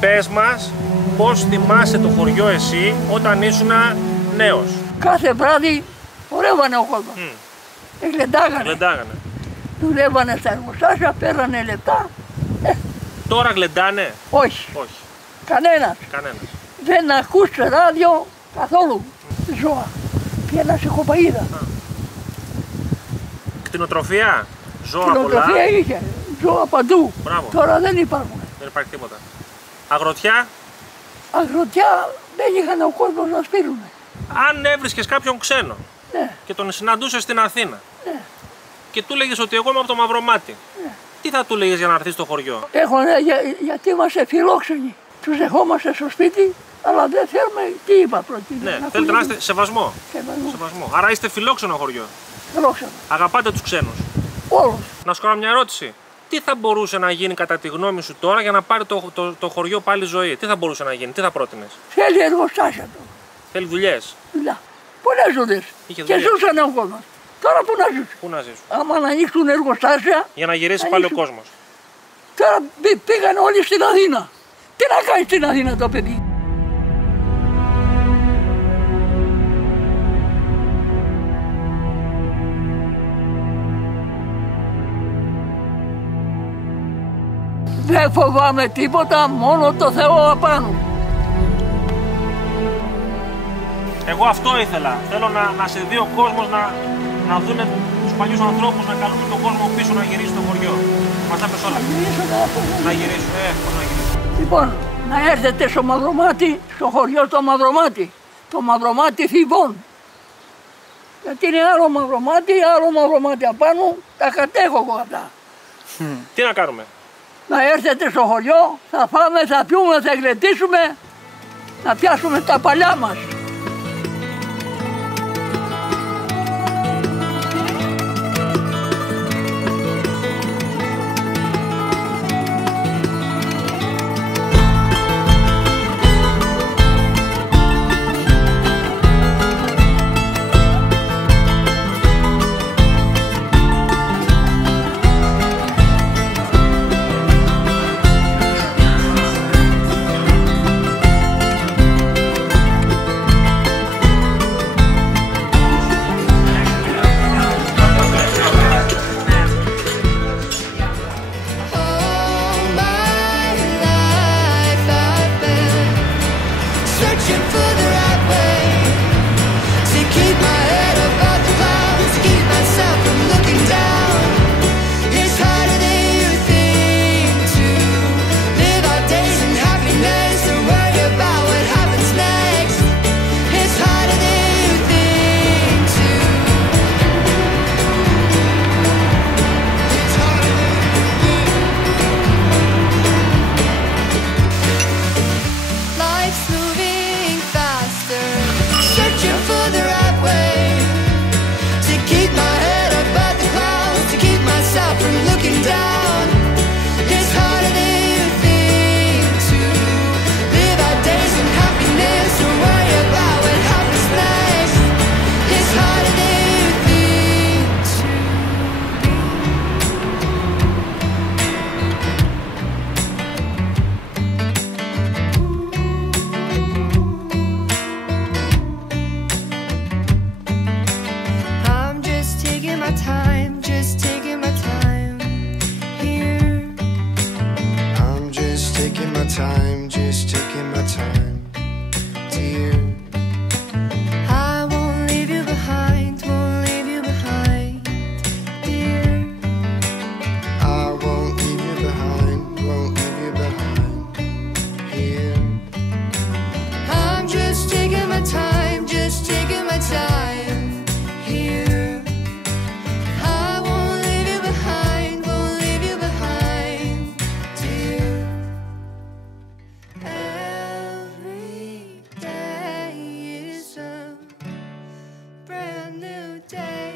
Πες μας πώς θυμάσαι το χωριό εσύ όταν ήσουν νέος. Κάθε βράδυ χορεύανε ο κόσμος. Γλεντάγανε. Δουλεύανε στα εργοστάσια, παίρνανε λεπτά. Τώρα γλεντάνε? Όχι. Όχι. Κανένας. Δεν ακούς ράδιο καθόλου. Ζώα. Πήγαινα σε κοπαίδα. Κτηνοτροφία. Ζώα πολλά. Κτηνοτροφία είχε. Ζώα παντού. Μπράβο. Τώρα δεν υπάρχουν. Δεν υπάρχει τίποτα. Αγροτιά. Αγροτιά δεν είχαν ο κόσμος να σπείρουνε. Αν έβρισκες κάποιον ξένο, Ναι. και τον συναντούσες στην Αθήνα, Ναι. και του λέγες ότι εγώ είμαι από το Μαυρομάτι, Ναι. τι θα του λέγες για να έρθει στο χωριό? Γιατί είμαστε φιλόξενοι. Τους δεχόμαστε στο σπίτι, αλλά δεν θέλουμε. Τι είπα πρώτη? Ναι, θέλετε να είστε σεβασμό. Άρα είστε φιλόξενο χωριό. Φιλόξενο. Αγαπάτε τους ξένους. Όλους. Να σου κάνω μια ερώτηση. Τι θα μπορούσε να γίνει κατά τη γνώμη σου τώρα για να πάρει το χωριό πάλι ζωή? Τι θα μπορούσε να γίνει, τι θα πρότεινες? Θέλει εργοστάσια του. Θέλει δουλειές. Δουλειά. Πολλές δουλειές. Και ζούσαν ο κόσμος. Τώρα πού να ζούσουν? Πού να ζήσουν? Άμα να ανοίξουν εργοστάσια. Για να γυρίσει πάλι ο κόσμος. Τώρα πήγαν όλοι στην Αθήνα. Τι να κάνει στην Αθήνα το παιδί? Δεν φοβάμαι τίποτα, μόνο το Θεό απάνω. Εγώ αυτό ήθελα. Θέλω να σε δει ο κόσμος να δουν τους παλιούς ανθρώπους, να καλούν τον κόσμο πίσω να γυρίσει στο χωριό. Μας τα πες όλα. Να γυρίσουν, πώς να γυρίσουν. Λοιπόν, να έρθετε στο Μαυρομάτι, στο χωριό στο Μαυρομάτι. Το Μαυρομάτι Θηβών. Γιατί είναι άλλο Μαυρομάτι απάνω, τα κατέχω εγώ αυτά. Τι να κάνουμε? Να έρθετε στο χωριό, θα φάμε, θα πιούμε, θα γλεντήσουμε, να πιάσουμε τα παλιά μας. brand new day.